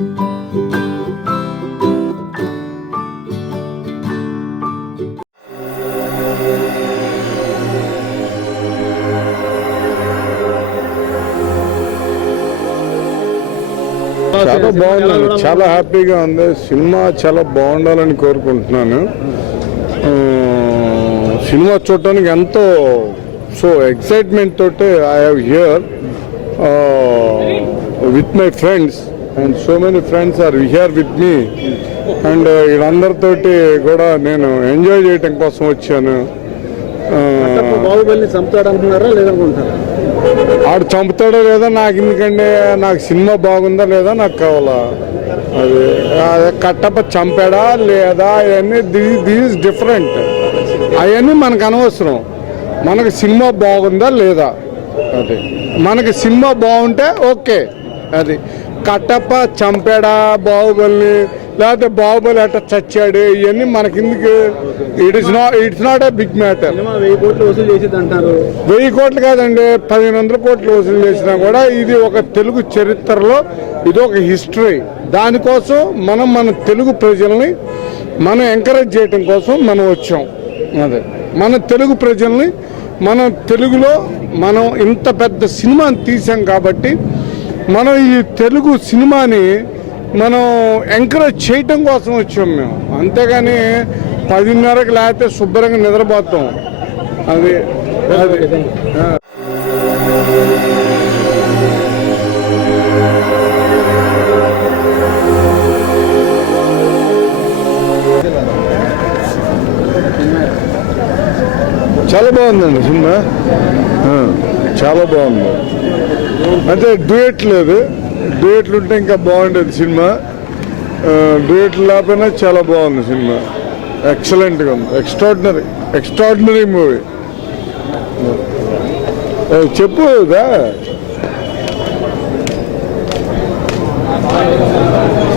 చాలా బాగుంది, చాలా హ్యాపీగా ఉంది. సినిమా చాలా బాగుండాలని కోరుకుంటున్నాను. సినిమా చూడటానికి ఎంతో ఎక్సైట్మెంట్ తోటి I have here with my friends and so many friends are here with me and వీళ్ళందరితోటి కూడా నేను ఎంజాయ్ చేయటం కోసం వచ్చాను. బాహుబలిని చంపుతాడనుకున్నారా లేదనుకుంటారా? ఆడు చంపుతాడో లేదా నాకు ఎందుకంటే, నాకు సినిమా బాగుందా లేదా నాకు కావాలా. అది కట్టప్ప చంపాడా లేదా అవన్నీ దిస్ డిఫరెంట్. అవన్నీ మనకు అనవసరం. మనకు సినిమా బాగుందా లేదా, అది మనకి సినిమా బాగుంటే ఓకే. అది కట్టప్ప చంపాడా బాహుబలిని, లేకపోతే బాహుబలి అట్ట చచ్చాడు, ఇవన్నీ మనకిందుకు. It's not a big matter. 1000 కోట్లు వసూలు చేసేది అంటారు. 1000 కోట్లు కాదండి, 1500 కోట్లు వసూలు చేసినా కూడా ఇది ఒక తెలుగు చరిత్రలో ఇది ఒక హిస్టరీ. దానికోసం మన తెలుగు ప్రజల్ని మనం ఎంకరేజ్ చేయటం కోసం మనం వచ్చాం. అదే మన తెలుగు ప్రజల్ని మనం తెలుగులో మనం ఇంత పెద్ద సినిమాని తీసాం కాబట్టి మనం ఈ తెలుగు సినిమాని మనం ఎంకరేజ్ చేయటం కోసం వచ్చాం మేము. అంతేగాని 10:30కి లేకపోతే శుభ్రంగా నిద్రపోతాం. అది చాలా బాగుందండి సినిమా, చాలా బాగుంది. అంటే డ్యూయట్ లేదు, డ్యూయట్లు ఉంటే ఇంకా బాగుండేది సినిమా. డ్యూయట్లు లేకపోయినా చాలా బాగుంది సినిమా. ఎక్సలెంట్గా ఉంది. Extraordinary movie. చెప్పు